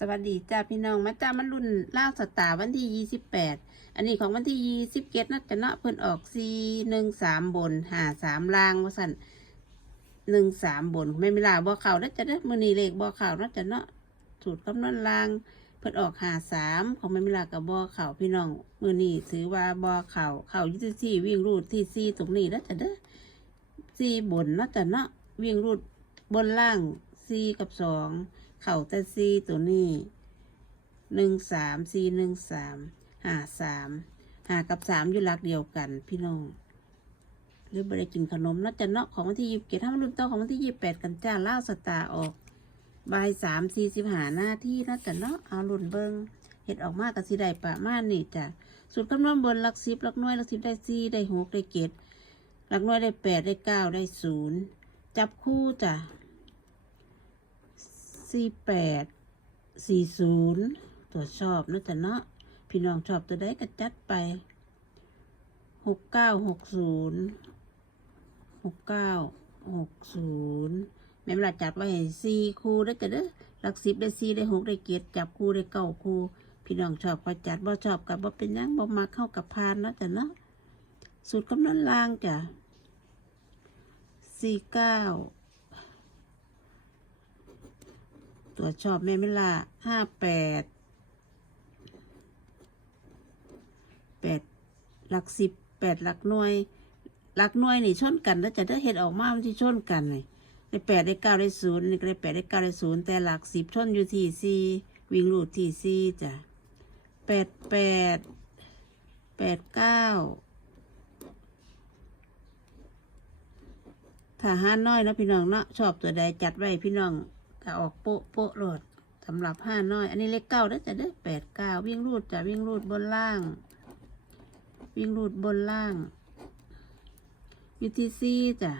สวัสดีจ้าพี่น้องมาจ้ามันรุ่นเล่าสตาร์วันที่ยี่สิบแปดอันนี้ของวันที่ยี่สิบเจ็ดนัดจะเนาะเพิ่นออกซีหนึ่งสามบนหาสามล่างว่าสั่นหนึ่งสามบนไม่มีลาบ่เข่าแล้จะได้อมือนีเลขบ่เข่านัดจะเนาะสูตรคำนวณล่างเพิ่นออกหาสามของไม่มีลากับบ่เข่าพี่น้องมือนี้ถือว่าบ่เข่าเข่ายี่สิบสี่วิ่งรูดที่ซีตรงนี้แล้วจะเด้อซีบนนัดจะเนาะวิ่งรูดบนล่าง ซีกับสองเข่าแต่ซีตัวนี้หนึ่งสามซีหนึ่งสามหาสามหากับสามอยู่หลักเดียวกันพี่น้องหรือบริกินขนมน่าจะเนาะของวันที่ยี่สิบเจ็ดถ้ามันรุ่นเต้าของวันที่ยี่สิบแปดกันจ้าเล่าสตาออกบ่ายสามสี่สิบหาหน้าที่น่าจะเนาะเอารุ่นเบิงเห็ดออกมากกับสีได้ประมาณนี่จ้ะสูตรคำนวณบนหลักสิบหลักหน่วยหลักสิบได้สี่ได้หกได้เกตหลักหน่วยได้แปดได้เก้าได้ศูนย์จับคู่จ้ะ สี่แปดสี่ศูนย์ตัวชอบนะแต่เนาะพี่น้องชอบตัวใดก็จัดไปหกเก้าหกศูนย์หกเก้าหกศูนย์แม่เวลาจัดไว้สี่คู่ได้แต่เด้อหลักสิบได้สี่ได้หกได้เกียรจับคู่ได้เก้าคู่พี่น้องชอบก็จัดบ่ชอบกับบ่เป็นหยังบ่มาเข้ากับพานนะแต่เนาะสูตรกำนันล่างจ้ะสี่เก้า ตัวชอบแม่ไม่ล่าห้าแปดแปดหลักสิบแปดหลักหน่วย หลักหน่วยนี่ชนกันแล้วจะได้เห็ดออกมามันที่ชนกันเลยได้แปดได้เก้าได้ศูนย์นี่ก็ได้แปดได้เก้าได้ศูนย์แต่หลักสิบชนอยู่ที่สี่วิ่งรูดที่สี่จ้ะแปดแปดแปดเก้าถ้าห้าน้อยนะพี่น้องเนาะชอบตัวใดจัดไว้พี่น้อง ก็ออกโปะโปะโหลดสำหรับห้าน้อย อันนี้เลขเก้าได้จะได้แปดเก้าวิ่งรูดจะวิ่งรูดบนล่าง วิ่งรูดบนล่างวิธีซีจ้ะ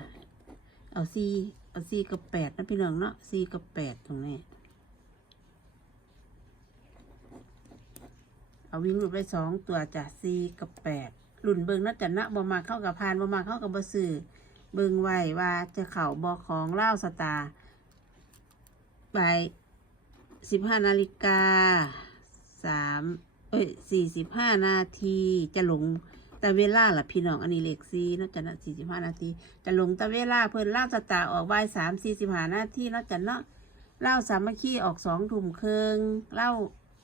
เอาซีเอาซีกับแปดนะพี่น้องเนาะซีกับแปดตรงนี้เอาวิ่งรูดไปสองตัวจ้ะซีกับแปดรุ่นเบิงนัดจะนะบมาเข้ากับพานบมาเข้ากับบสื่อเบิงไว้ว่าจะเข่าบอของเล่าสตาร์ บ่ายสิบห้านาฬิกาสามเอ้ยสี่สิบห้านาทีจะลงต่เวลาล่ะพี่น้องอันนี้เลขซีนาะจะนะสี่สิบห้านาที จะลงต่เวลาเพิ่นเล่าสตาออกบ่ายสามสี่สิบห้านาทีนาะจะเนาะเล่าสามัคคีออกสองทุ่มครึ่งเล่า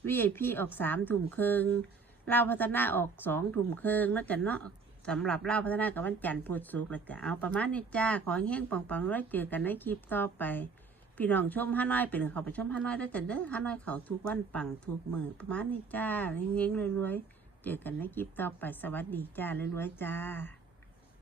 วีไอพีออกสามทุ่มครึ่งเล่าพัฒนาออกสองทุ่มครึ่งนาะจะเนาะสำหรับเล่าพัฒนากับวันจันทร์พุธศุกร์ล้วจะเอาประมาณนี้จ้าขอเฮงปังๆแล้วเจอกันในคลิปต่อไป พี่น้องชมห้าน้อยเป็นเขาไปชมห้าน้อยได้แต่เด้อห้าน้อยเขาทุกวันปังทุกมือประมาณนี้จ้าเงี้ยงๆรวยๆเจอกันในคลิปต่อไปสวัสดีจ้ารวยๆจ้า